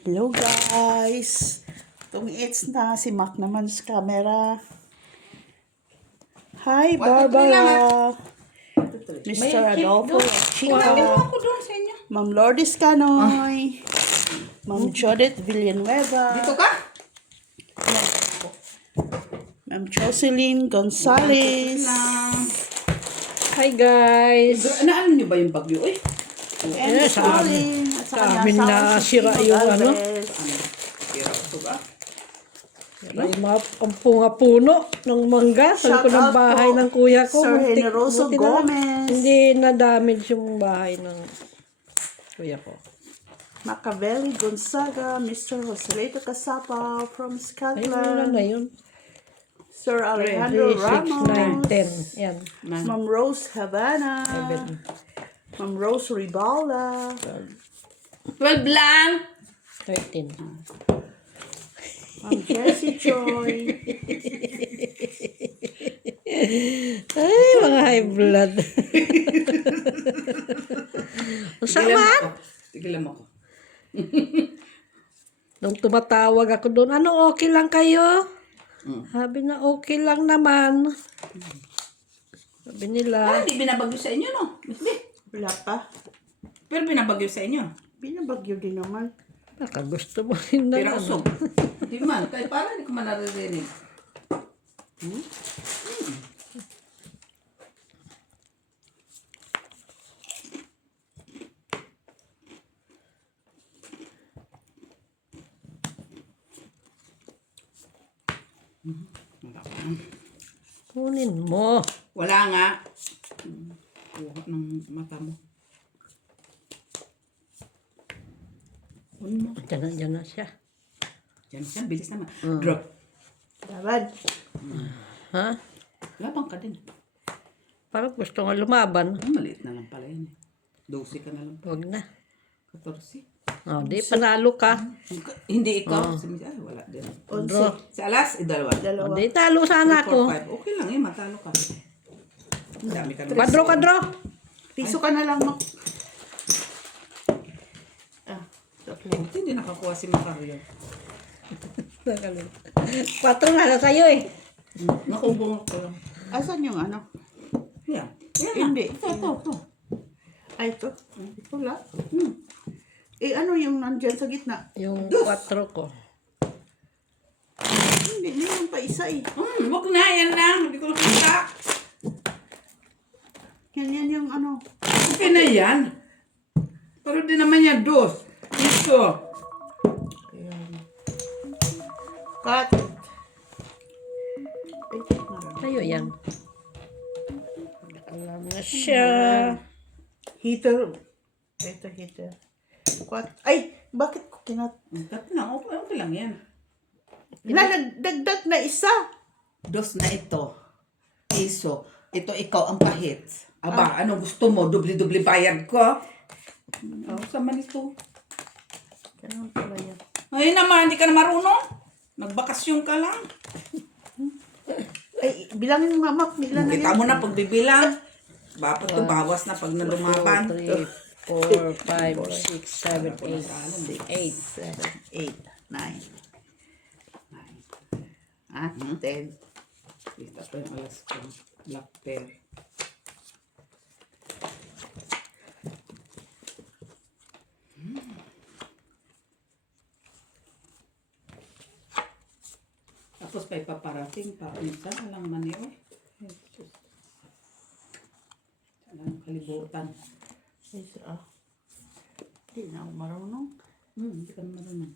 Hello guys! Tungits na si Mac naman sa camera. Hi Barbara! Mr. Adolfo Chica, ako doon sa inyo. Ma'am Lourdes Canoy, Ma'am Judith Villanueva, Dito ka? Ma'am Jocelyn Gonzalez, Hi guys! Naalam niyo ba yung bagyo? Uy, and sa Colin, at saka sa niya amin asawa na si sira Tino yung ano. Galvez. kira ito ba? Ay, ang punga-puno ng mangga sa Shout likod ng out bahay po, ng kuya ko. Sir Muntik- Generoso buti na Gomez. hindi na-damage yung bahay ng kuya ko. Machiavelli Gonzaga, Mr. Joselito Casapa from Ay, wala Scotland, na yun. Sir Alejandro 3, 6, 9, Ramos, 10. Yan. Ma'am Rose Havana, 7. Ma'am Rose Ribala, 12 lang! 13. Ma'am Jessie Choi, Ay, mga high blood. Saan? Tigilan mo ako. Nung tumatawag ako doon, ano, okay lang kayo? Sabi na, okay lang naman. Sabi nila, Hindi binabagyo sa inyo, no? Miss B. wala pa. Pero binabagyo sa inyo. Binabagyo din naman. baka gusto mo rin na Tira ano. usog. Hindi man. Kahit parang hindi ko man naririnig. Kunin mo. Wala nga. Kuha ng mata mo. Kunin mo. Diyan na siya. Diyan siya. Bilis naman. Drop. Labad. Ha? Labang ka din. Parang gusto nga lumaban. Maliit na lang pala yun eh. 12 ka na lang. Huwag na. 14. O, di, panalo ka. Hindi ikaw. Ay, wala din. Onse. Sa alas, idalawa. O, Dalawa. di, talo sana 4, ako. 5. Okay lang eh, matalo ka. Ang dami ka naman. Kadro. Piso ka na lang, Mac. Ah, okay. Buti hindi nakakuha si Macario. 4 na sa'yo eh. Nakubong ako lang. Asan yung ano? Yan. Yan na. Hindi. Ito. Ay, ito. Wala. Eh, ano yung nandyan sa gitna? Yung 4 ko. Hindi, mayroon pa isa eh. Wag na, yan lang. Hindi ko nakita. Yan yung ano. Okay na yan. Pero di naman yan, dos. Ito. Cut. Ay, Sa'yo yan. Alam na siya. heater. Ito, heater. What? Ay, bakit ko kinat... Tat na, okay lang yan. Dagdag na isa. Dos na ito. Piso. Ito ikaw ang pahit. Aba, ano gusto mo? Dubli-dubli bayad ko? Oh, sama nito. Ganun pala yan. Ay naman, hindi ka na marunong. Nagbakasyon ka lang. Ay, bilangin mo nga, Mac. Ilan na Kita yan? mo na pagbibilang. Bapat to bawas na pag nalumaban. 2, 3, 4, 5, 6, 7, 8. 8, 9. Ah, 10. Kita pa yung alas ko. Black pear. Tapos pa ipaparating pa. Saan lang man yun? Saan lang kalibutan? Hindi na ako marunong. Hindi ka marunong.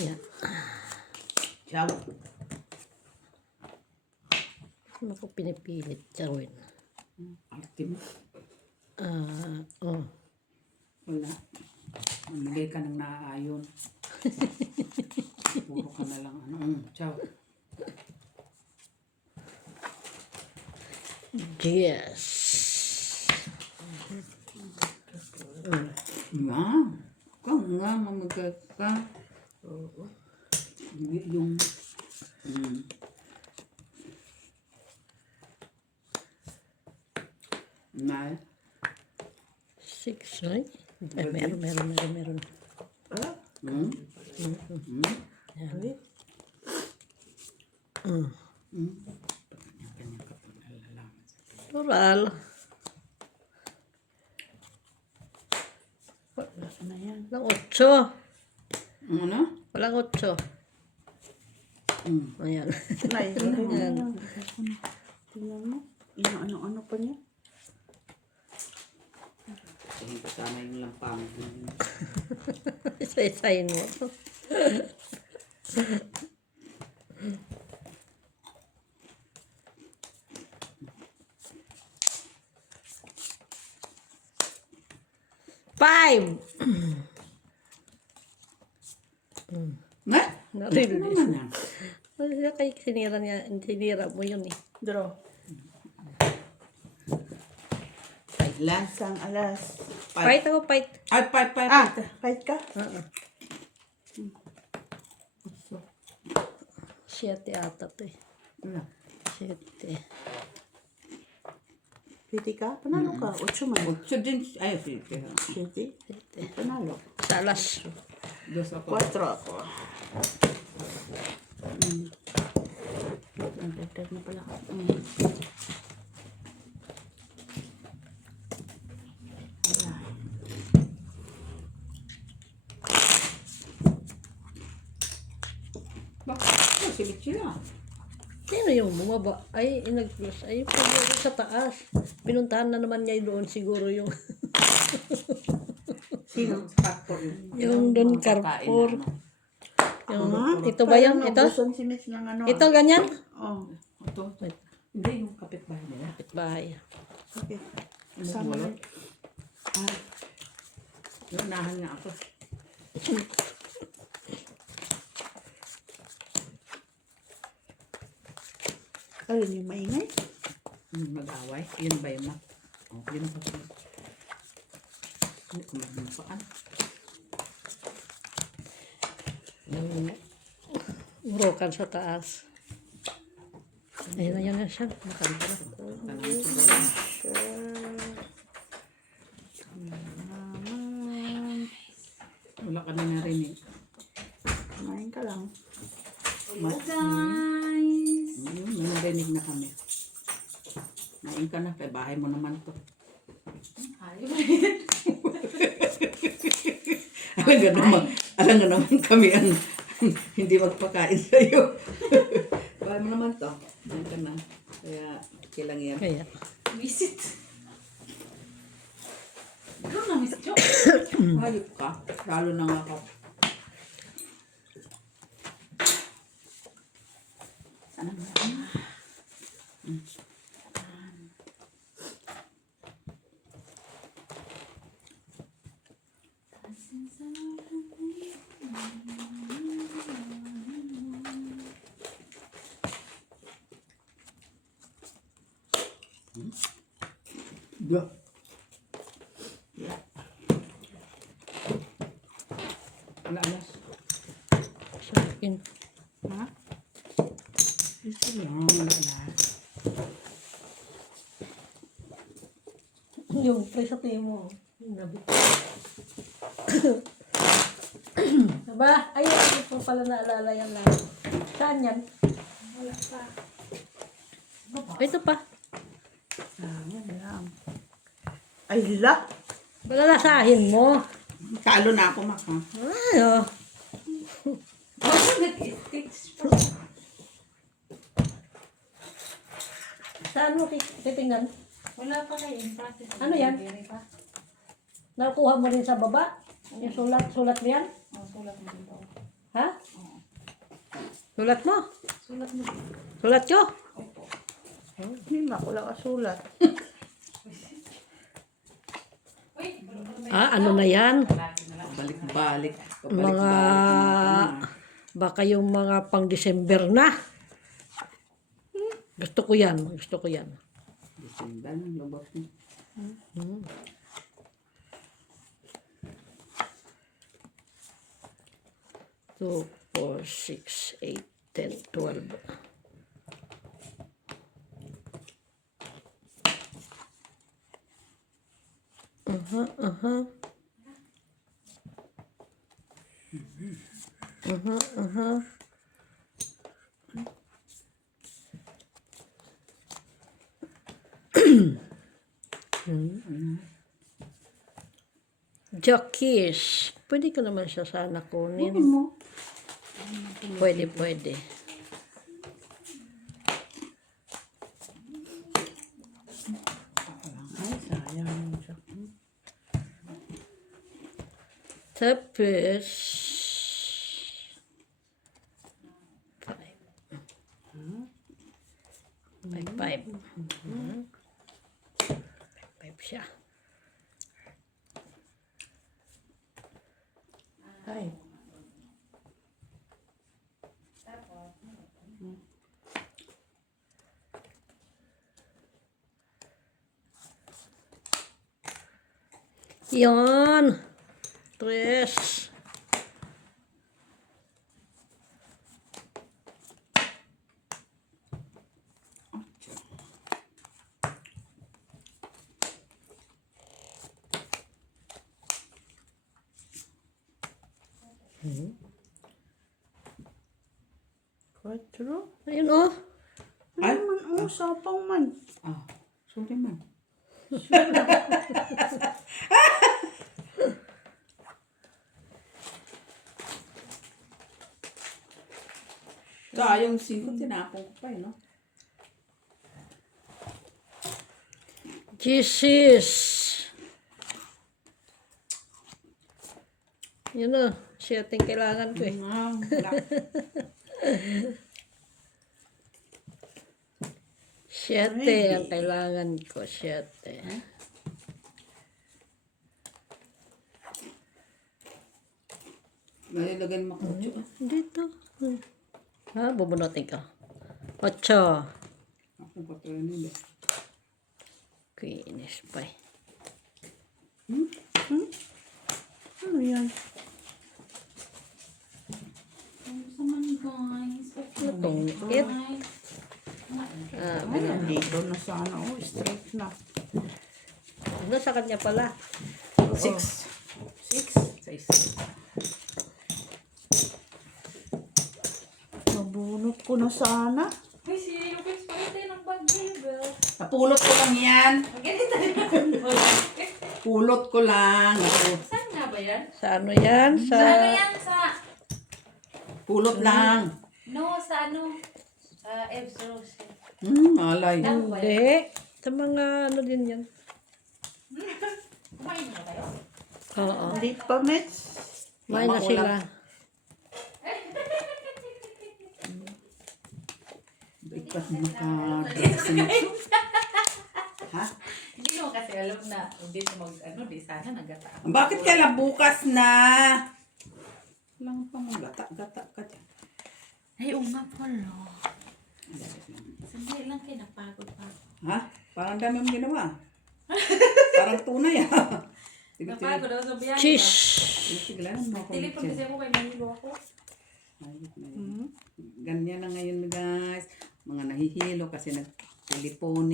Yan. Ciao. Ano ko pinipilit gawin? Arte mo. Oh. Wala. Mamigay ka ng naaayon. Puro ka na lang. Ciao. Yes. Nga. Ikaw nga, mamagay ka. Yung... Na. 6, right? Ay, meron. Ah, Hmm? ulit. Mm. Kanya-kanya ka pang nalalaman sa Plural. Wala na yan. Walang 8. Ano? Walang 8. Ayan. Nay, Ayan. tingnan mo. Yung ano-ano pa niya. Tingin ko sana yung lampang. Isa-isayin mo. Five! Na? Narinig. Ano naman yan? Kay sinira mo yun eh. Draw. Ilan? Isang alas. Fight ako, fight. Ay, five. Ah, kahit ka? Siyete ata to eh. Ano? Siyete. Piti ka? Panalo ka. 8 man. Otso din. Ay, sige. Piti? Panalo. Salas. Dos ako. 4 ako. Nag-letter na pala. Bakit? Silip sila. Sino yung bumaba? Ay, nag-plus. Ay, pwede sa taas. Pinuntahan na naman niya doon siguro yung Sino? Factor yung Don Carrefour. Yung, ito ba yun? Ito? Naubusan si Miss ng ano. Ito ganyan? Oh. Ito. Hindi, yung kapitbahay nila. Bahay. Okay. Sama Wala. na. Ah, Yung nahan nga ako. ayun yung maingay. Mag-away. Yun ba yun na? Oh, yun ba yun? Hindi ko magmupaan. Yung urokan sa taas. Ayun na yan na siya. Makanta na. Tanong ko ba yun? Wala ka na narinig. Kumain ka lang. Guys! May narinig na kami. Nain ka na, kay bahay mo naman to. Alam nga naman kami ang hindi magpakain sa'yo. Bahay mo naman to. Nain ka na. Kaya, kilang yan. Kaya. Visit. Ikaw na, Miss Jo. Hayop ka. Lalo na nga ako. Sana mo na. Yeah. Alas. Sa akin. Ha? Ito lang, alas. Yung pre sa mo. Yung nabit. Diba? Ayun, ito pala naalala yan lang. Saan yan? Wala pa. Ito pa. Yan lang. Ay, la! Balalasahin mo. Talo na ako, Mak. Ha? Ay, oh. Ako nag-stitch pa. Saan mo titingnan? Wala pa kayo in process. Ano yan? Hindi pa. Nakuha mo rin sa baba? Yung sulat mo yan? Oh, sulat mo dito. Ha? Sulat mo? Sulat mo dito. Sulat ko? Hindi na, wala ka sulat. Wait, Ano na yan? Balik-balik. Mga, baka yung mga pang December na. Gusto ko yan. Gusto ko yan. December ng lubos mo. 2, 4, 6, 8, 10, 12. Jockeys. Pwede ko naman siya sana kunin. Kunin mo. Pwede, pwede. Ay, sayang. Tapos, 5. 5. 5 siya. Ay. Yan. 3. Quatro. Ayun oh. Ay, Ano man, oh, sapang man. ah, sorry man. Sayang 5, tinapon ko pa no? Jesus. Yun o. Siya ating kailangan ko eh. Wala. Siyete ang kailangan ko. Siyete. Nalilagyan mo ko. Dito. Ha? Bubunutin ko. 8. Ako pa tayo nila. Queen's pie. Ano yan? Tungkit. Dito na sana. Oh, straight na. Ano sa kanya pala? 6. 6. Nabunot ko na sana. Ay, si Lucas pala tayo ng bag label. Napulot ko lang yan. Ganito na. Pulot ko lang. Saan nga ba yan? Sa ano yan? Sa ano yan? Sa... Pulot lang. No, sa ano? Sa Ev's Rose. Malay. Ano ba yan? Hindi. Sa mga ano din yan. Kumain na kayo? Oo. Hindi pa, Mets. Kumain na sila. Ikat maka-dress na. Ha? Hindi mo kasi alam na hindi mo mag-ano, di sana nagata. Bakit kailan bukas na? Lang pa gata-gata ka dyan. Ay, oo nga pala. Sandali lang kayo, napagod pa. Ha? Parang dami mong ginawa. Parang tunay Napagod ako sa biyahe. Cheese. Tiglan mo ako. Telepon kasi ako kay nahilo ako. Ganyan na ngayon guys. Mga nahihilo kasi nag-telepone.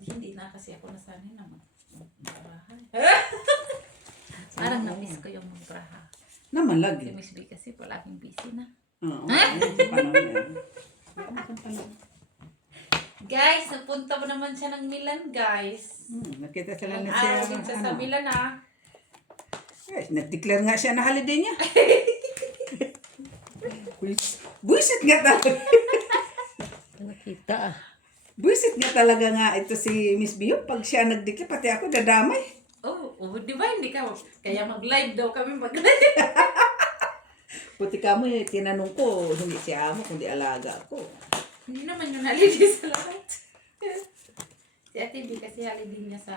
Hindi na kasi ako nasanay na mag-braha. Parang na-miss ko yung mag-braha. Naman Si lagi. Miss B kasi palaging busy na. Oo. Ayun sa panahon yan. Guys, napunta mo naman siya ng Milan, guys. Nakita sila Ang na siya. araw din siya sa Milan, ah. Yes, nag-declare nga siya na holiday niya. Buisit nga talaga. Nakita ah. Buisit nga talaga nga ito si Miss Bio. Pag siya nag-declare, pati ako dadamay. Oh, di ba hindi ka? Kaya mag-live daw kami mag-live. Puti ka mo eh, tinanong ko, hindi si amo, kundi alaga ko. Hindi naman yun holiday sa lahat. Si Ate B kasi holiday niya sa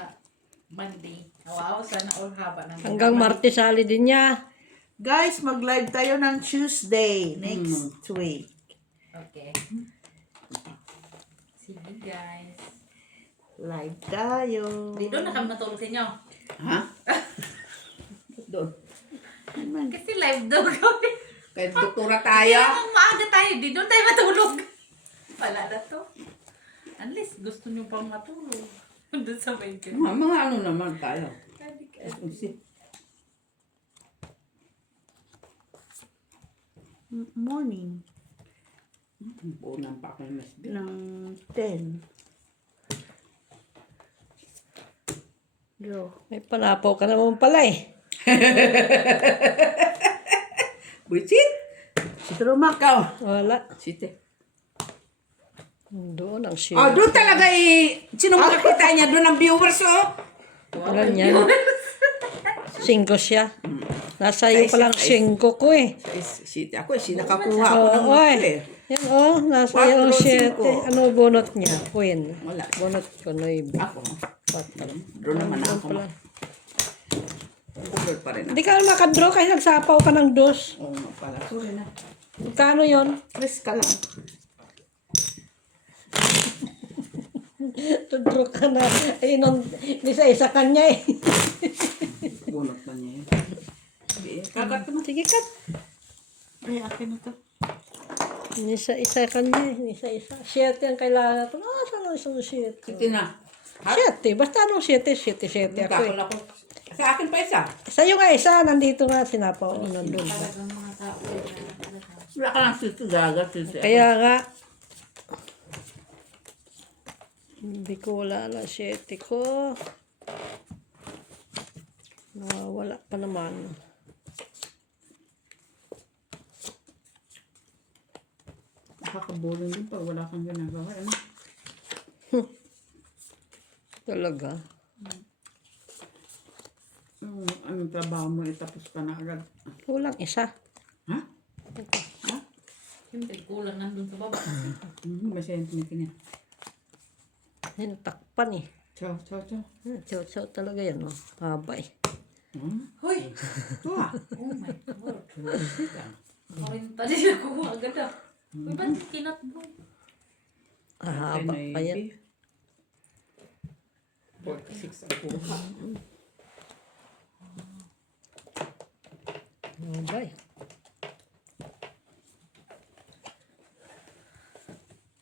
Monday. Wow, sana all haba ng Hanggang Martes sali din niya. Guys, mag-live tayo ng Tuesday next week. Okay. Sige, guys. Live tayo. Di doon na kami matulog sa inyo. Ha? Doon. Kasi live daw kami. Kaya doktora Kaya tayo. kung maaga tayo, di doon tayo matulog. Wala na to. Unless gusto nyo pang matulog. Doon sa may Mga ano naman tayo. morning Unang pa ako yung Miss B. ng 10. Yo. May panapaw ka naman pala eh. Buisit! Si Trumak. Ikaw. Wala. Site. Doon ang share. Oh, doon talaga eh. Sino makakita niya? Doon ang viewers, oh. Wala niyan. 5 siya. Nasa iyo pa lang 5 ko eh. Site ako eh. Sinakakuha ako ng Oo, mga eh. Yan nasa iyo ang 4, 5. 7. Ano bunot niya? Queen. Wala. Bunot ko 9. Ako. Doon naman ako. Bukod pa rin ako. Hindi ka makadraw kasi nagsapaw ka ng dos. Oo nga pala. Sorry na. Magkano yon? Press ka lang. Tudraw ka na. Ay, isa kanya eh. Bunot na niya eh. Kakat ko na. Sige, kat. Ay, akin na to. Isa kanya eh. Isa. 7 ang kailangan natin. Saan ang isang 7? Site na. 7. Basta anong 7 ako eh. Kakul ako. Sa akin pa isa. Sa'yo nga isa. Nandito nga sinapaw. Nandun ba? Talagang mga tao na talaga. Wala ka lang site. Gaga site. Kaya nga. Hindi ko wala na 7 ko. Wala pa naman. Nakakaboling din pag wala kang ginagawa. Ano? Talaga. Anong trabaho mo itapos ka na agad? Kulang isa. Ha? Siyempre, kulang nandun sa baba. May sentiment niya. Takpan eh. Ciao. Chow talaga yan. Oh. Haba eh. Hoy! Ito ah. Oh my God. 40 din ako agad ah. Uy, ba't kinat mo? Haba pa yan. 46 ang kuha. Haba eh.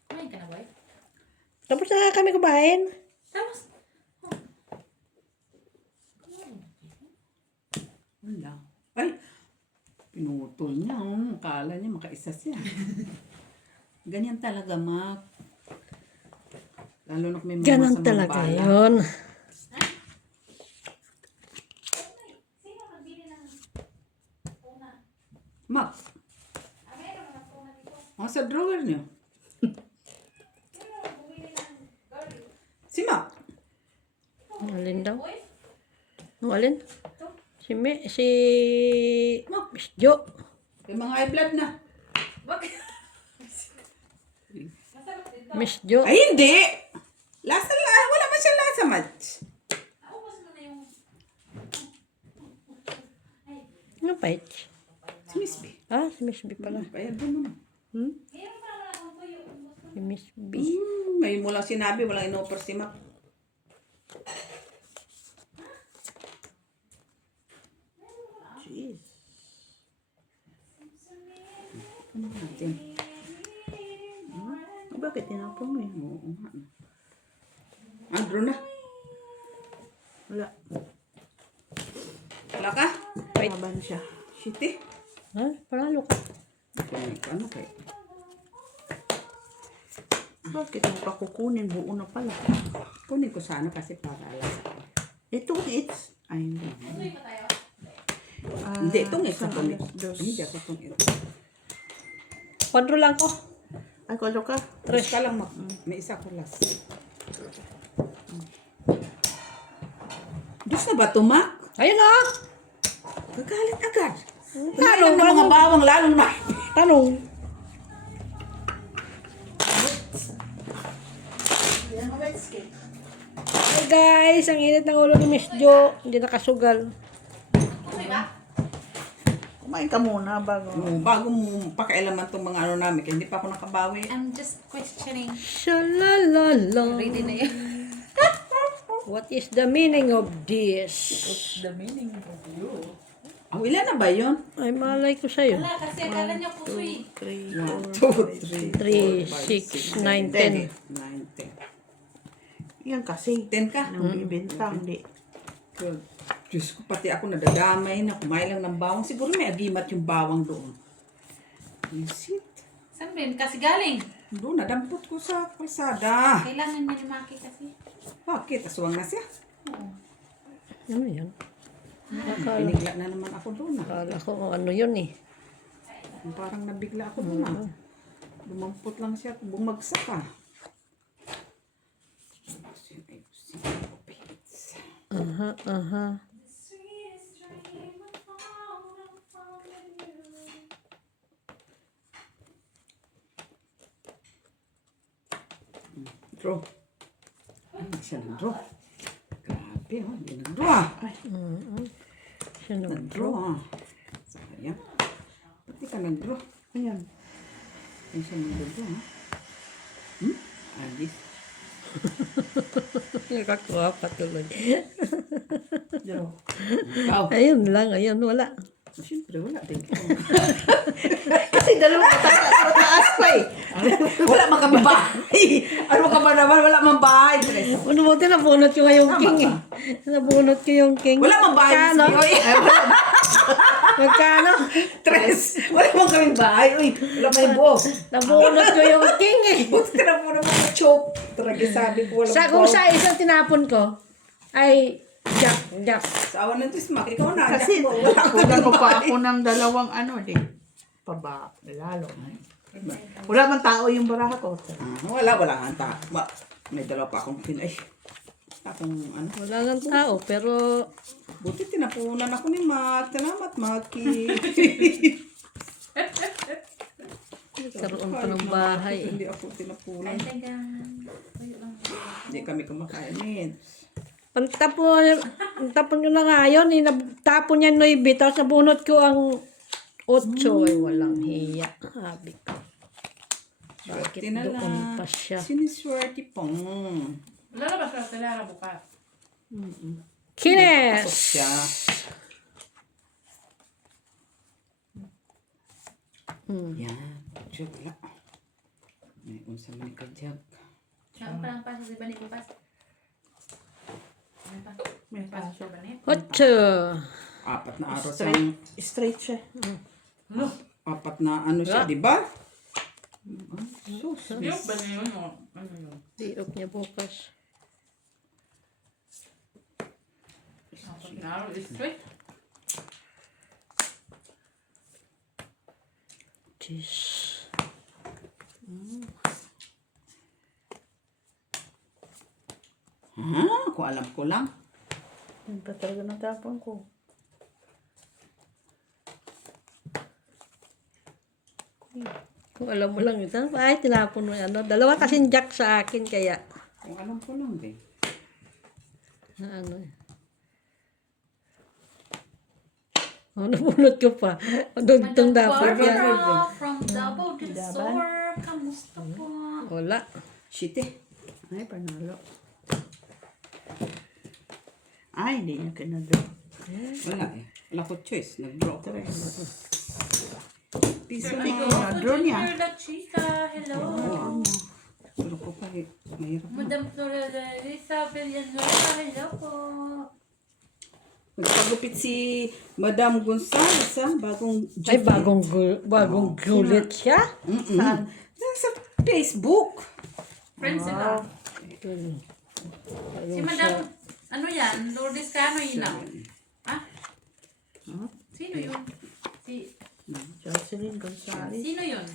Kumain ka na ba eh? Tapos na kami kumain. Tapos, Wala. Ay! Pinutol niya. Oh. Akala niya makaisa siya. Ganyan talaga, Mak. Lalo na kung may mga Ganon masamang talaga bala. yun. Mak. Sa drawer niyo. Si Mak. Alin daw? Alin? Si Miss Jo. Yung mga high blood na. bakit? Miss Jo. Ay, hindi! Lasa lang. Wala man siya lasa, Mats. Naubos mo na yung... Ano pa eh? Si Miss B. Si Miss B pala. Bayad mo naman. Si Miss B. Ngayon mo lang sinabi, walang in-offer si Mak. Jeez. Ano natin? Bakit tinapon mo yun? Oo nga. Andro na. Wala. Wala ka? Laban siya. Shitty. Panalo ka. Ano kaya? Bakit mo pa kukunin? Buo na pala. Kunin ko sana kasi para alas. Ito, it's... Ay, hindi. Hindi, itong isa isang ko. alas dos. Hindi ako itong ito. 4 lang ko. Ay, kalo ka. Tres ka lang, Mak. May isa ko last. Diyos na ba ito, Mak? Ayun na! Gagalit agad. Tanong, Tanong ng mga bawang lalong na. Tanong. Hey guys, ang init ng ulo ni Miss Jo. Hindi nakasugal. Kumain ka muna bago. Bago mo pakialaman itong mga ano namin, kaya hindi pa ako nakabawi. I'm just questioning. Shalalala. Ready na yun. What is the meaning of this? The meaning of you. Ang ilan na ba yun? Ay, malay ko sa'yo. Wala, kasi akala niya puso eh. 1, 2, 3, 3, 6, 9, 10. 9, 10. Yan kasi. 10 ka? Nang bibenta, hindi. Good. Diyos ko, pati ako nadadamay na kumain lang ng bawang. Siguro may agimat yung bawang doon. Visit. Saan ba yun? Kasi galing. Doon, nadampot ko sa kalsada. Kailangan niya ni Maki kasi. Bakit? Aswang na siya. Oo. Ano yun? Pinigla na naman ako doon. Akala ko ano yun eh. Parang nabigla ako doon. Lumampot lang siya at bumagsak ka. Aha, aha. Draw. Ay, siya nag-draw. Grabe, oh. Hindi nag-draw ah. Sino? Nag-draw ah. Sayang. Pati ka nag-draw. Ayan. Ay, siya nag-draw ah. Alis. Nakakuha pa tuloy. Draw. Ikaw. Ayun lang, ayun, wala. Siyempre, wala din. Kasi dalawa mataas pa eh. Wala man kami bahay. Ano ka ba naman? Wala man bahay. Tres. Ano mo, nabunot ko nga yung king eh. Nabunot ko yung king. Wala man bahay. Magkano? Oy, Magkano? Tres. Wala man kami bahay. Uy, wala man yung buo. Nabunot ko yung king eh. Buti ka na po naman na chop. Taragi sabi ko, wala Kung sa isang tinapon ko, ay jack. Sa awan ng tismak, ikaw na. Kasi Wala kunan mo pa ako ng dalawang ano din. Paba, lalo. Wala man tao yung baraha ko. Wala nga ta. May dalawa pa akong pinay. Akong ano. Wala nang tao, pero Buti tinapunan ako ni Mak. Salamat, Maki. karoon pa ng bahay eh. Hindi ako tinapunan. Ay, tagang. Tuyo lang. Hindi kami kumakain. Tapon nyo na nga yun, eh, tapon niya 9, tapos nabunot ko ang 8, ay walang hiya. Sabi ko. Bakit Swerte na doon lang. pa siya? Siniswerte pong. Lalabas ka sa Lara bukas. Kines! Pasok siya. Yan. Jug wala. May unsa man ka jug. Saan pa lang pasok si Bani bukas? May pa. May pasok ba niya? 8. 4 na araw Straight, siyang straight siya. 4 na ano siya, di ba? Sus. Yung ba niya yun? Ano yun? Diop niya bukas. Apat na araw, straight. Jeez. Kung alam ko lang. Yan pa talaga ng tapon ko. Kung alam mo lang ito, ay tinapon mo ano. Dalawa kasing jack sa akin kaya. Kung alam ko lang din. Na ano eh. Oh, nabunot ko pa. Dugtong dapat yan. Barbara from Davao del Sur. Kamusta po? Wala. Shit eh. Ay, panalo. Ay, hindi niya kinado. Wala eh. Wala ko choice. Nag-draw ko. Piso Amigo, na. draw niya. Junior La Chica. Hello. Pero ko pa eh. Mahirap na. Madam Florida Villanueva. Hello po. Nagpagupit si Madam Gonzales ha. Bagong Ay, bagong gulit siya. Saan? Sa Facebook. Friends sila. Si Madam, ano yan? Lourdes Cano yun na. Ah? Sino yun? Si, Jocelyn Gonzalez. sino yun?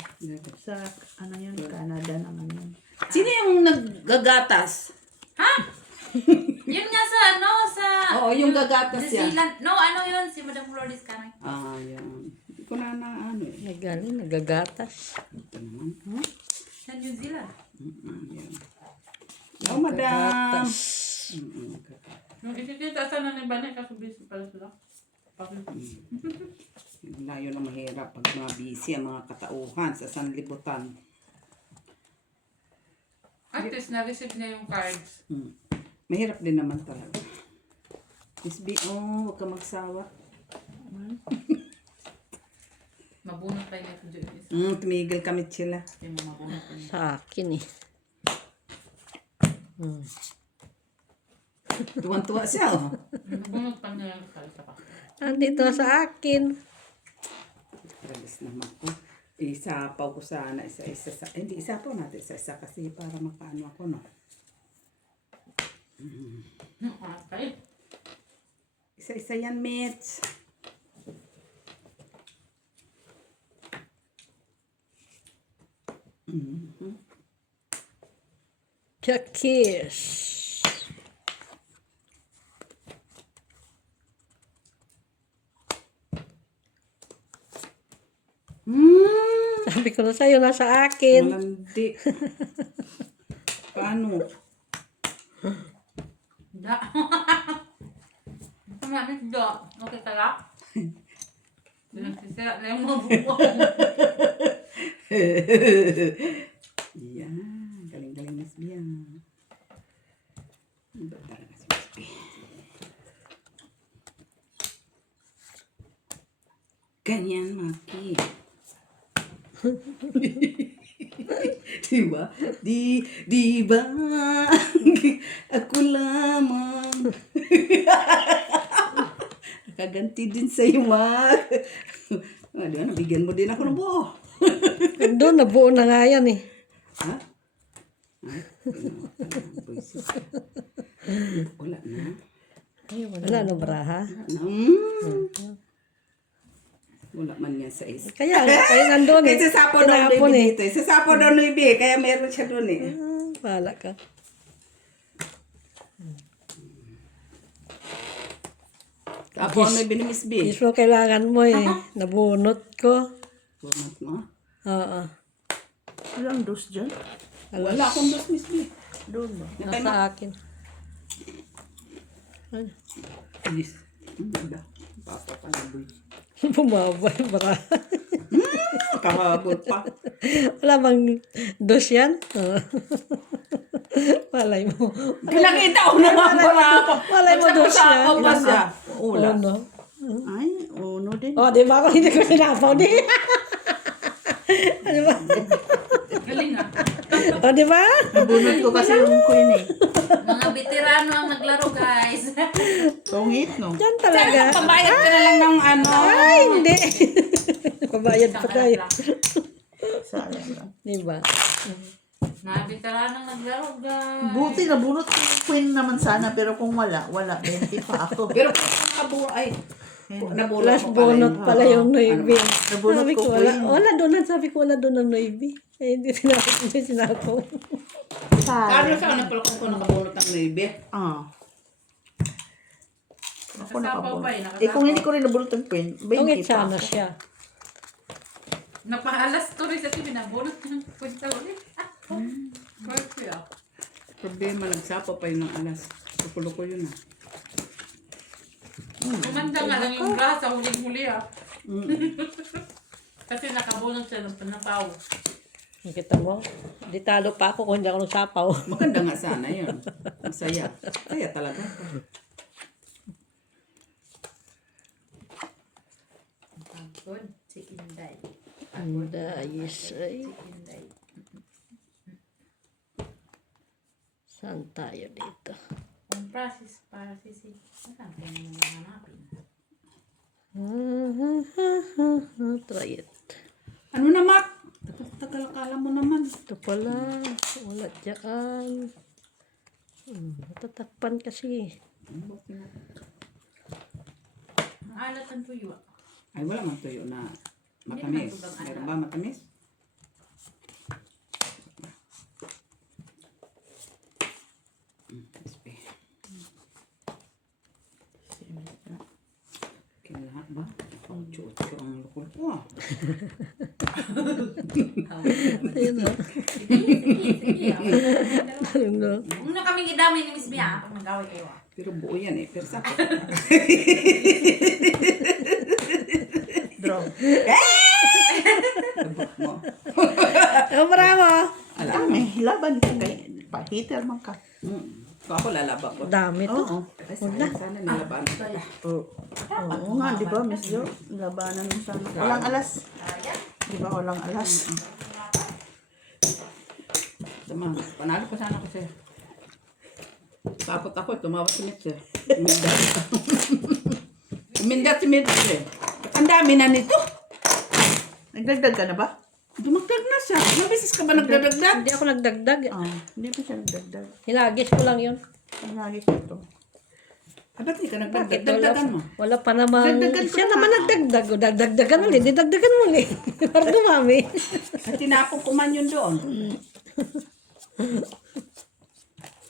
Sa, ano yun, Canada naman yun. Sino yung naggagatas? Ha? Yun nga sa ano, sa... Oo, yung gagatas New yan. Zealand. No, ano yun? Si Madam Lourdes Cano. Yan. Hindi ko na ano eh. Nagaling, nagagatas. Ito naman. Sa New Zealand. Yan. Oh, Madam. Yung isikita sana ni Bane, kaso busy pala sila. Layo na mahirap pag mga busy ang mga katauhan sa sanlibutan. At least na-receive niya yung cards. Mahirap din naman talaga. Miss B, huwag ka magsawa. Mabunot pa niya kung dyan. Tumigil kami sila. Yung mabunot pa niya. Sa akin eh. Tuwan-tuwa siya, oh. Mabunot pa niya yung kalita pa. Andito sa akin. Ralis naman ko. Isapaw ko sana isa-isa sa... Hindi, isapaw natin isa-isa kasi para makaano ako, no? Okay. Isa-isa yan, Mitch. Kiss. Sabi ko na sa'yo, nasa akin. Malandi. Paano? Da. Kumamit da. Okay ka lang? Sisira na yung mga buko. Yan. Galing-galing Miss B. Iba talaga si Miss B. Ganyan, Maki. Diba? Diba? Ako lamang. Nakaganti din sa'yo, Mak. Diba, nabigyan mo din ako ng buo. Doon, nabuo na nga yan eh. Ha? Ay, buisit. Wala na. Wala na baraha. Wala man yan sa is. Kaya nandun eh. Kaya sasapo daw Tinapon Nuibi dito. Sasapo daw Nuibi. Kaya meron siya doon eh. Bahala ka. Sapo ang Nuibi ni Miss B. Mismo kailangan mo eh. Nabunot ko. Bunot mo? Oo. Walang dos dyan. Wala akong dos Miss B. Doon ba? Nasa akin. Please. Ganda. Papa pa na boy. Bumaba yung baraha. Kahabot pa. Wala bang dos yan? Oo. Malay mo. Nakita ko na mga barako. Malay mo dos yan. Nagsapasapaw pa siya. Ula. Uno. Ay, uno din. O, di ba ako hindi ko sinapaw di? Ano ba? Galing ah. O, di ba? Nabunot ko kasi yung queen eh. Mga veterano ang naglaro, guys. Tungit, no? Yan talaga. Pabayad ka na lang ng ano. Ay, hindi. Pabayad pa tayo. Sayang lang. Di ba? Mga veterano ang naglaro, guys. Buti nabunot ko yung queen naman sana, pero kung wala, 20 pa ako. Pero kung nakabuo ay. Nabulot Plus mo pala bonot yun. pala yung Navy. Nabunot Sabi ko ko, wala, queen. wala doon. Sabi ko, wala doon ang Navy. Eh, hindi sinapaw. Kano Sayang. sa nagpalakot ko nakabunot ng Nuibi? Ah. Ako Nakasapaw ba eh? nakabunot. Eh kung hindi ko rin nabunot yung queen, 20 Tungit pa sana ako. siya. Napahalas to rin sa pinabunot ng kwenta ulit. Perfect ah. Problema lang, sapa pa yun ng alas. Pupulo ko yun ah. Kumanda nga lang yung braha sa huling-huli ah. Kasi nakabunot siya ng panapaw. Nakita mo? Di talo pa ako kung hindi ako nagsapaw. Maganda nga sana yun. Masaya. Kaya talaga. Pagod, si Inday. Ang dayis ay. Si Inday. Saan tayo dito? Ang process para si saan ko naman hanapin? Try it. Ano na, Mak? Tagal kala mo naman. Ito pala. Wala dyan. Natatakpan kasi. Ang alat ang tuyo ah. Ay, wala man tuyo na matamis. Meron ba matamis? Kailangan ba? Ang chucho ang lukol ko ah. Ayun na. Ayun na. Huwag na kaming idamay ni Miss Bia pag nag-away kayo ah. Pero buo yan eh. Pero sakit. Draw. Labot mo. Oh, bravo. Alam, may laban ka kay pa-hitter man ka. So ako lalaba ko. Dami to. Oo. Ay, sana nilaban ko. Oo nga, di ba, Miss Jo? Labanan mo sana. Walang alas. Di ba, walang alas? Tama, panalo pa sana ko sa'yo. Takot ako, tumawag si Mitch eh. Umindat. Umindat si Mitch eh. Ang dami na nito. Nagdagdag ka na ba? Dumagdag na siya. Ilang beses ka ba nagdadagdag? Hindi ako nagdagdag. Hindi pa siya nagdagdag. Hinagis ko lang yun. Ang nagis ito. Ah, ba't di ka nagdagdag? Bakit? Wala, Dagdagan mo. wala pa naman. Dagdagan ko Siya na naman nga. nagdagdag. O, dagdagan ulit. Dagdagan mo ulit. Para dumami. At tinapon ko man yun doon.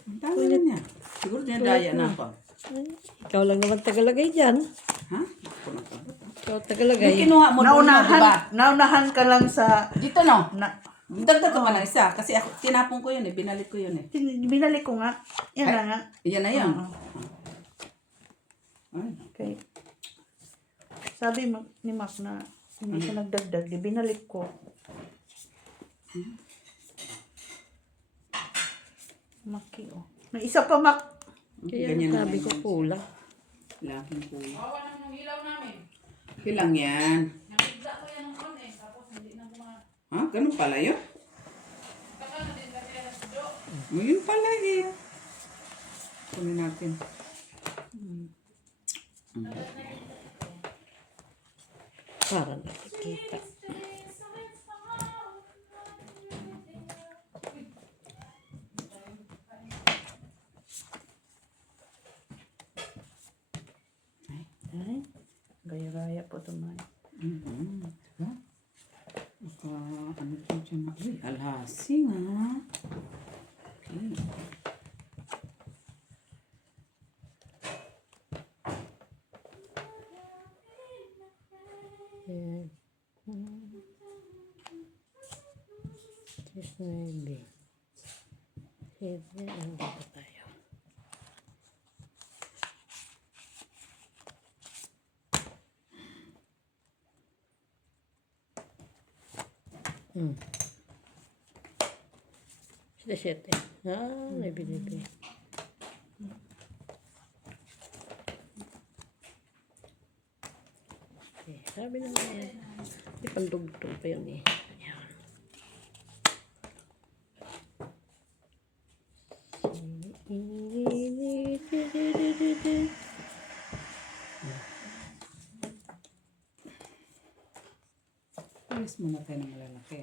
Ang dami na niya. Siguro dinadaya na ako. Ikaw lang naman tagalagay dyan. Ha? Ako na ka. Ikaw Yung tagalagay. kinuha mo doon, no, diba? Naunahan ka lang sa... Dito no. Na, Dagdag ka pa ng isa. Kasi ako, tinapon ko yun eh. Binalik ko yun eh. binalik ko nga. Yan na nga. Yan na yan. Oo. Ay, Okay. Sabi ni Mac na hindi siya nagdagdag. Di binalik ko. Maki, oh. May isa pa, Mac. Kaya ganyan sabi naman ko yan. kulang. Laking kuya. Bawa ng ilaw namin. Ilang yan. Nakigla ko yan ng on eh. Tapos hindi na kumain. Ha? Ganun pala yun? Baka na din kami na sudo. Yun pala eh. Kunin natin. Para nakikita. Ay, gaya-gaya po ito, man. Diba? Ano po dyan na? Uy, alhasing ha. Okay. Ayan. Just maybe. Sige, ano ba tayo? Siyete. May binibili. Okay, sabi na nga yan. May pandugtong pa yun eh. Ayan. Alis muna tayo ng malalaki.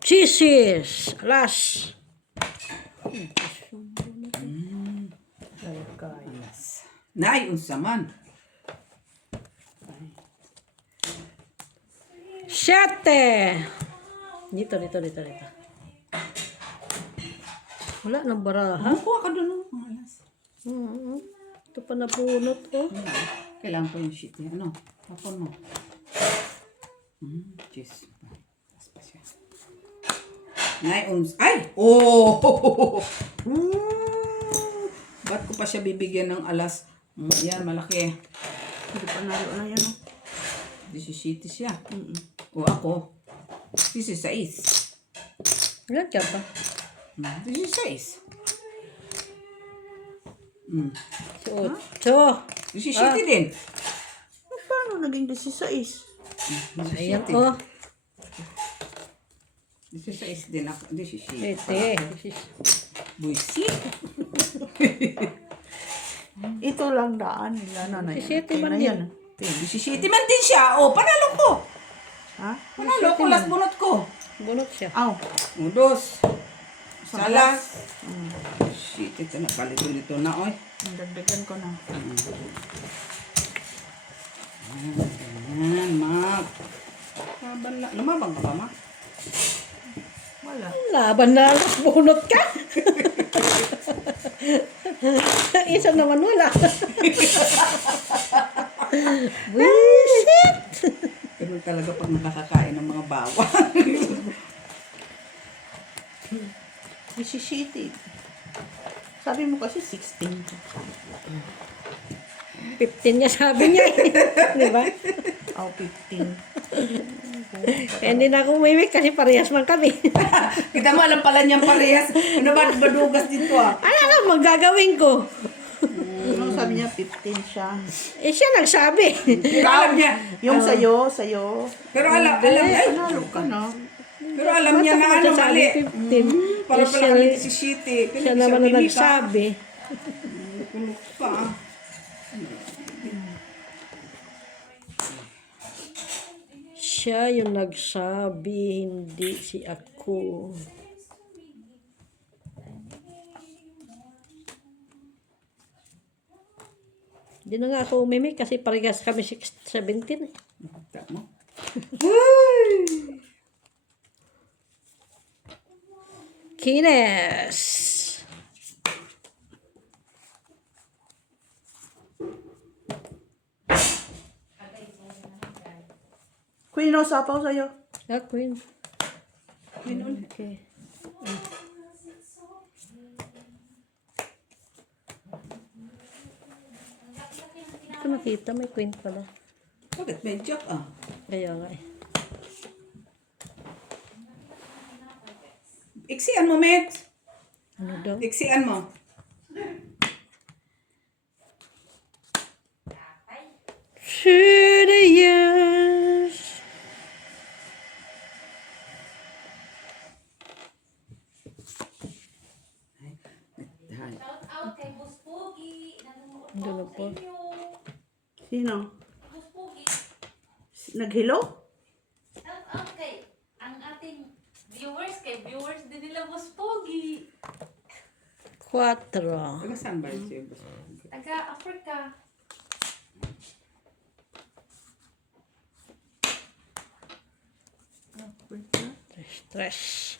Cheeses! Alas! Gaya-gaya. Alas. Nay, unsa man. Siyete! Dito. Wala nang baraha. Kuha ka doon. Alas. Ito pa napunot oh. Kailangan ko yung sheet eh. Ano? Tapon mo. Cheese. Tapos pa siya. Nay, ay! Oh! Ba't ko pa siya bibigyan ng alas? Yan, malaki. Hindi pa nalo na yan, oh. 17 siya. O ako. 16. Ilan ka pa? 16. Si Otso. 17 din. Paano naging 16? Ayan oh. 16 din ako. 17. Siyete. Buisit. Ito lang daan nila na yan. 17 Okay man na din. yan. 17 man din siya. O, panalo ko. Ha? Panalo ko. Last bunot ko. Bunot siya. Aw. Udos. Salas. Shit, ito na. Palito-lito na, oy. Ang dagdagan ko na. Ayan, Mak. Lumabang ka ba, Mak? Wala. Laban na bunot ka. Isa naman wala. Wisit! Pero talaga pag nakakakain ng mga bawang. 17. Sabi mo kasi 16. 15 niya sabi niya eh. Di ba? Aw, 15. Eh, hindi na ako umimik kasi parehas man kami. Kita mo, alam pala niyang parehas. Ano ba, badugas dito ah? Ano lang magagawin ko? Ano sabi niya? 15 siya. Eh, siya nagsabi. Pero alam niya. Yung sa'yo. Pero alam niya. Panalo ka na. Pero alam niya na ano, mali. 15. Para Eh, pala kami 17. siya naman na nagsabi. Kulok pa. Siya yung nagsabi, hindi si ako. Hindi na nga ako umimik kasi parehas kami 17 eh. Nakita mo? Kines! Queen, no, sapaw sa'yo. Ah, Queen. Okay. Hindi ko nakita, may Queen pala. Bakit may joke ah? Kaya nga eh. Iksian mo, Met. Ano daw? Iksian mo. Through the years. Shout out kay Boss Pogi. Nanonood Ano po na ako po? sa inyo. Sino? Boss Pogi. Nag-hello? Shout out kay ang ating viewers. Kay viewers din nila Boss Pogi. 4. Taga saan ba yun siya? Taga Africa. Stress.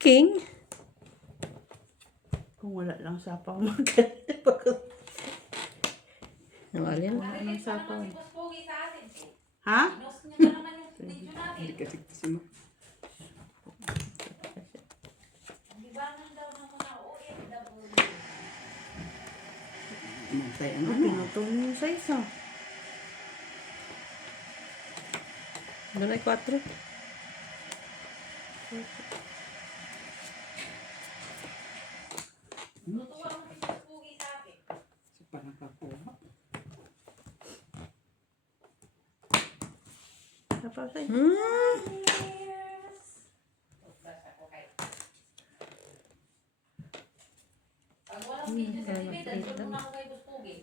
King? Kung wala lang sapaw mag Ang alin? Narinig pa sapaw. naman si Boss Pogi sa atin. Ha? Pinost niya na naman yung video natin. Hindi kasi kasi mo. Libangan daw ng mga OFW. Mantay ano? Pinutol mo yung size, ah. Doon ay 4. Tutuwa mo si Boss Pogi sa atin. Sa parang kakuha. Sapaw sa'yo. Basta ko kay. Pag walang video sa TV, dalhin mo na ako kay Boss Pogi.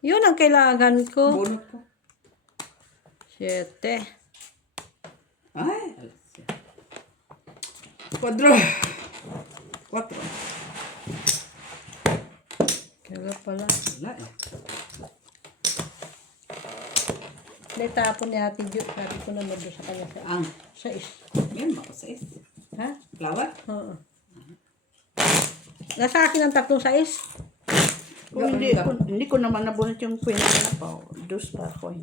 Yun ang kailangan ko. Bunot ko. 7. Ay, alas siya. 4. 4. Kaya pala. Wala eh. Naitapon ni Ate Jo. Sabi ko naman doon sa kanya sa Ang. 6. Yan, makasais. Ha? Flower? Oo. Nasa akin ang 3 6. Kung hindi ko naman nabunot yung queen na sapaw. Dus pa ako eh.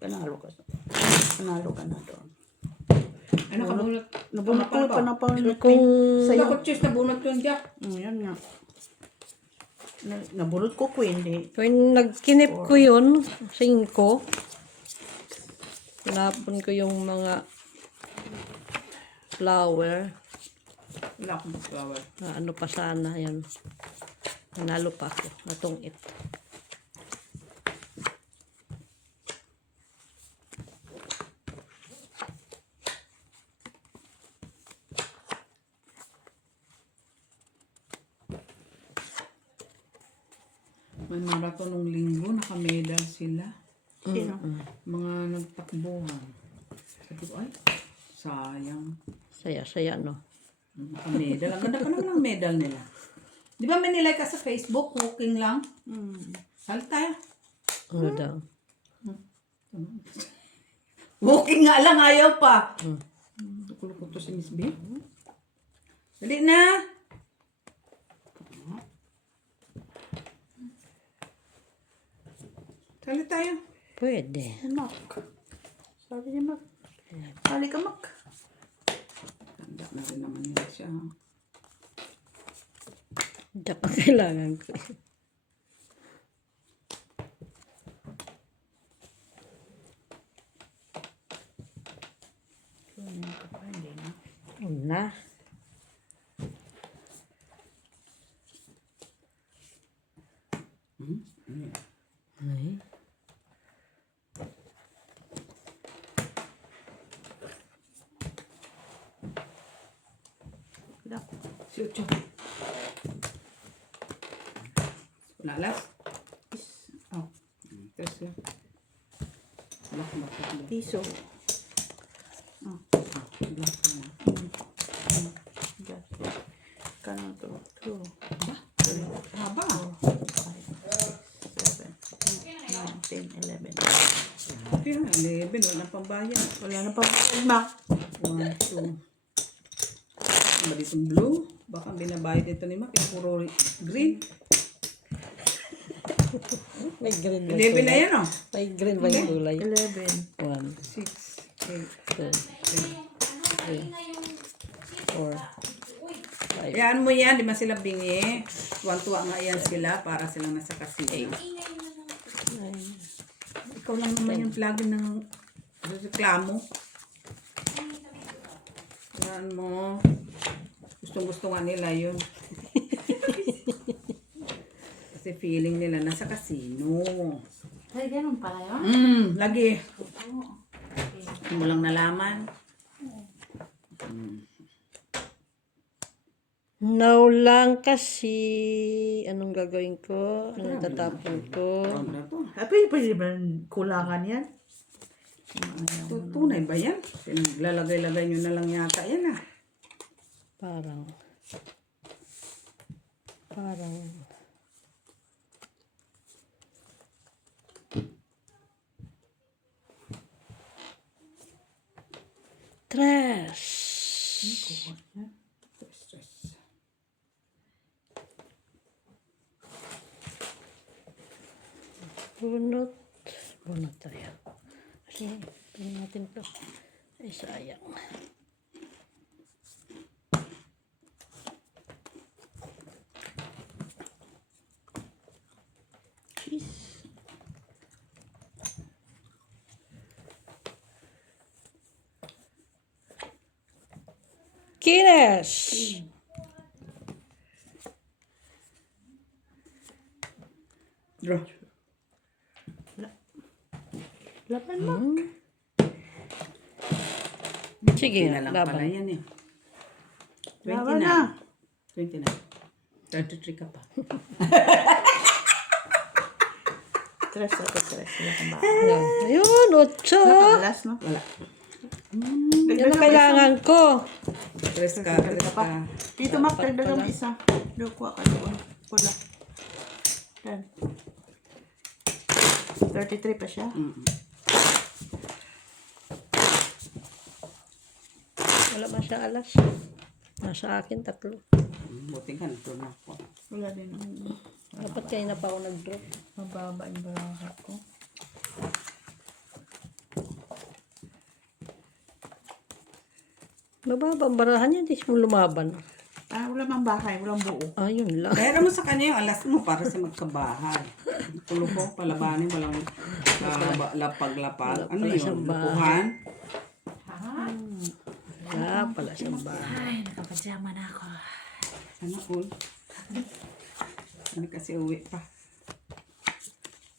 Panalo ka. Panalo ka na doon. Ano ka bunot? Nabunot ko pa na pa Kung Sa'yo ko choose na bunot yung jack. Yan nga. Nabunot ko queen di. kung nagkinip ko yun, 5. Tinapon ko yung mga flower. Wala akong flower. Na ano pa sana, yan. Nanalo pa ako. Natong it. May marathon nung linggo, nakamedal sila. Sino? Mga nagtakbuhan. Sabi ko, ay, sayang. Saya-saya, no? Nakamedal. Ang ganda pa naman ang medal nila. Di ba may nilay ka sa Facebook, walking lang? Salta. Ano daw? Walking nga lang, ayaw pa. Tukulok ko to si Miss B. Dali na. Sali tayo. Pwede. Mak. Sabi niya Mak. Sali ka Mak. Tanda na rin naman nila siya. Diyak ang kailangan ko. Una. Ay. 18. Wala alas. Oh, Tres lang. Black ba? Black. piso. Black na. Gas. Kanon to. 2, Haba. 7, 9, 10, 11. Okay na, 11. Wala pang bayan. Wala na pa ma. 1, 2. Ba ditong blue? Baka binabayad ito ni Mac. Puro green. May green ba 11 na yan, oh. May green ba yung kulay? 11. 1, 6, 8. 2, 3, 4, 5. Yan mo yan, di man sila bingi. Tuwan-tuwa nga yan sila para silang nasa casino. Ikaw lang naman yung lagi ng reklamo. Yan mo. Gustong-gusto nga nila yun. Kasi feeling nila nasa casino. Ay, ganun pala yun. Lagi. Hindi mo lang nalaman. Now lang kasi, anong gagawin ko? Anong tatapon ko? Ano na to? Pwede ba kulangan yan? Tunay ba yan? Lalagay-lagay nyo na lang yata yan ah. Parang, tres. Bunot. Bunot tayo. Kasi, tingnan natin to. Ay, sayang. Cheese. Kines! Draw. Laban mo. Sige, Hindi na lang pala laban. yan eh. Laban na. 29. 33 ka pa. Tres ako, tres. Wala kang ba? Ayun, 8. Alas, no? Wala. Yan ang kailangan ko. 3 ka. 3 ka. Dito, Mac, tagdagan mo isa. Lukuha ka doon. Pula. Yan. 33 pa siya. Wala ba siya alas? Nasa akin, 3. Buti ka nito na ako. Wala din. Dapat kayo na pa ako nag-drop. Mababa yung baraha ko. Mababa ang barahan niya, hindi mo lumaban. Wala mang bahay, walang buo. Ayun lang. Kaya mo sa kanya yung alas mo para sa magkabahay. Tulo ko, palabanin, walang lapag-lapag. Ano yun? Lukuhan? Wala pala siyang bahay. Ay, nakapajama na ako. Sana all. Ano kasi uwi pa.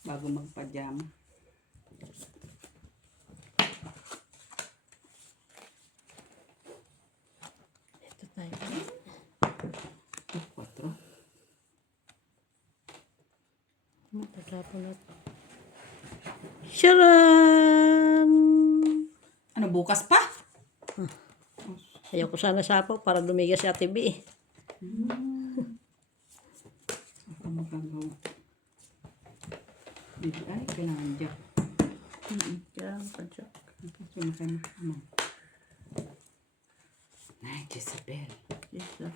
Bago magpajama. Ito tayo. 4. Matapon na ito. Sharan! Ano, bukas pa? Ayaw ko sana sapaw para lumigas si Ate B. Ako magagawa. Dito ay, kailangan dyan. Kailangan pa siya. Sumakay na. Ano? Ay, Jezebel. Yes, lang.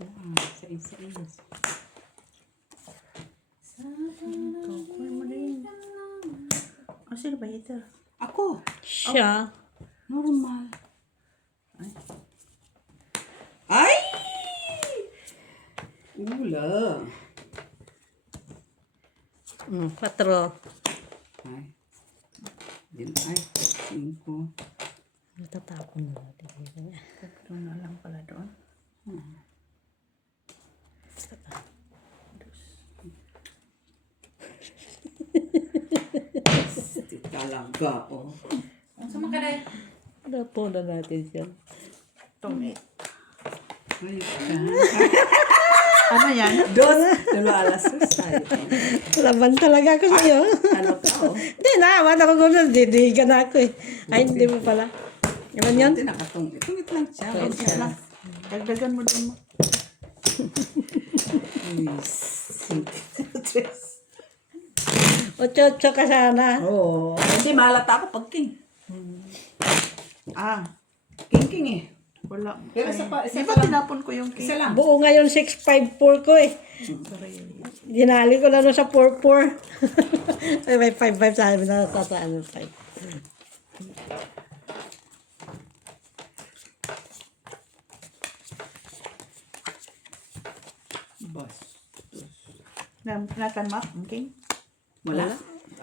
Wow, sa-is. Kukuha mo rin. Sino ba ito? Ako, Siya. normal. Ay! Ula. 4. Ay. Din ay. 5. Natatapon na natin. Tatlo na lang pala doon. Talaga, oh. Ang sama ka dahil. Napunan natin siya. Tungit. Ayun ka. Ano yan? Dos, alas tayo. Laban talaga ako sa'yo. Ano ka, oh? Hindi na, wala ko gano'n. Didihigan na ako eh. Ay, hindi mo pala. Yaman yun? Ito nakatungit. Tungit lang siya. Huwag siya lang. Dagdagan mo din mo. Ocho-ocho ka sana. Oo. Hindi, mahalata ako pag king. Ah, King eh. wala. Pero isa pa, isa Di pa ba lang. tinapon ko yung Isa cake? lang. Buo ngayon 654 ko eh. Dinali ko lang sa 44. Ay, may 55 sa amin na tataan ng 5. Bas. Nakan map? Okay. Wala.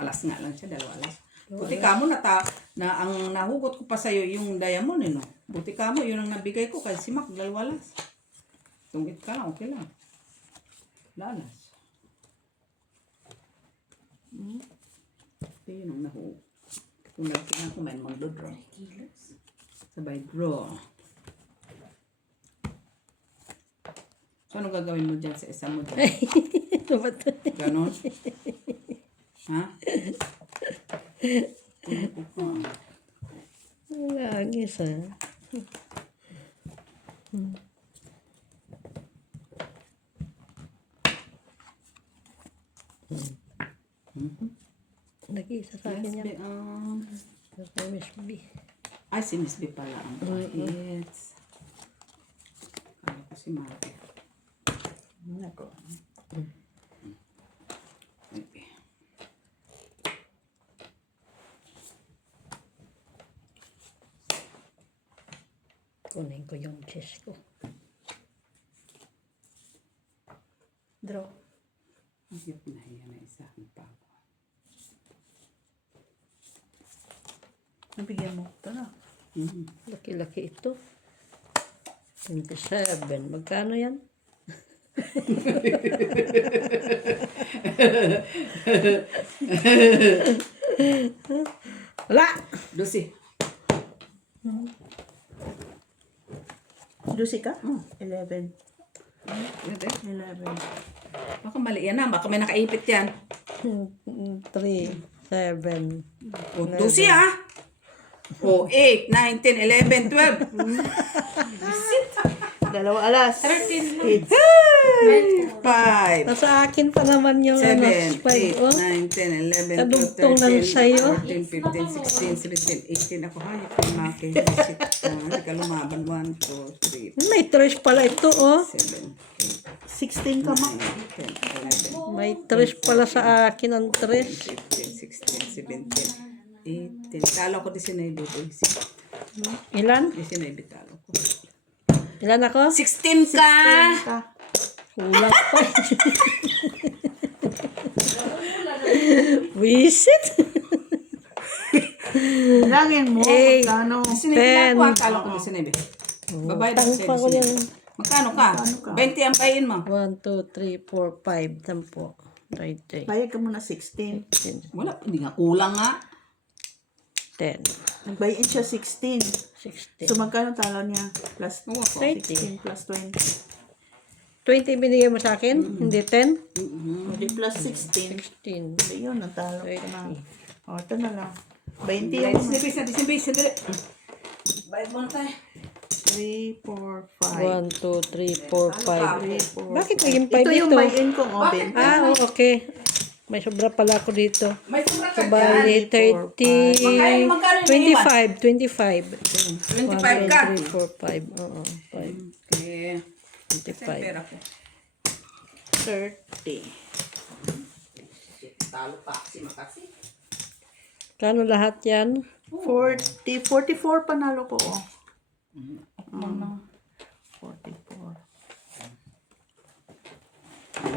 Alas nga lang siya, dalawa alas. Buti ka mo na ang nahugot ko pa sa'yo yung diamond, no? Buti ka mo, yun ang nabigay ko kay si Mac, dalawa alas. Tungit ka lang, okay lang. Lalas. Ito yun ang nahugot. Kung nagkinang kumain mong draw. Sabay draw. So, ano gagawin mo dyan sa isa mo dyan? Ganon? Ha? Wala, agis ah. Nag-iisa sa akin yan. Sa Miss B. Ay, si Miss B pala ang kahits. Kaya ko si Maki. Nako. Okay. Kunin ko yung chest ko. Draw. Ang cute na hiya na isa ang papa. Nabigyan mo. Ito na. Laki-laki ito. 27. Magkano yan? Wala! 12. Lucy ka? 11. Yun eh. 11. Baka mali yan na. Baka may nakaipit yan. 3, 7. O, 12 ah. O, 8, 9, 10, 11, 12. Dalawa alas. 13 lang. Kids. 5, Nasa akin pa naman yung 7, 8, 5. Oh. 9, 10, 11, 12, Kadugtong ng 13, sayo. 14, 15, 16, 17, 18. Ako hayop ng Maki. Visit ka. Hindi ka lumaban. 1, 2, 3, May trash pala ito, oh. 7, 16 ka, ma. 8, 10, 11, May trash pala sa akin ang trash. 15, 16, 17, 18. Talo ko 19. Ilan? 19 talo ko. Ilan ako? 16 ka! Ka. Kulang pa. Wisit. Langin mo. Eight. Magkano? 19 10. ako. Talo ko 19. Babayad ako Tang pa ko sa'yo. yan. Magkano ka? 20 ang bayin mo. 1, 2, 3, 4, 5, 10. Right, Bayad ka muna 16. 10. Wala, hindi nga kulang nga. 10. Nagbayin siya 16. 16. So magkano talo niya? Plus Oo po. 20. 16 plus 20. 20 binigay mo sa akin? Hindi 10? Hindi plus 16. 16. Ayun, natalo ka na. 20. O, ito na lang. 20 Bayad yung sa disibis, sandali. Bayad muna tayo. 3, 4, 5. 1, 2, 3, 4, 5. 3, 4. Bakit naging 5 Ito yung dito? buy-in kong oven. Ah, oh, okay. May sobra pala ako dito. May sobra ka dyan. Bali, 30, Magkano yung 25. 25 ka. 1, 2, 3, 4, 5. Oo, 5. Okay. Kasi 25. pera ko. 30. Talo pa kasi makasi. Kano lahat yan? 40, 44 panalo ko. Oh. 44.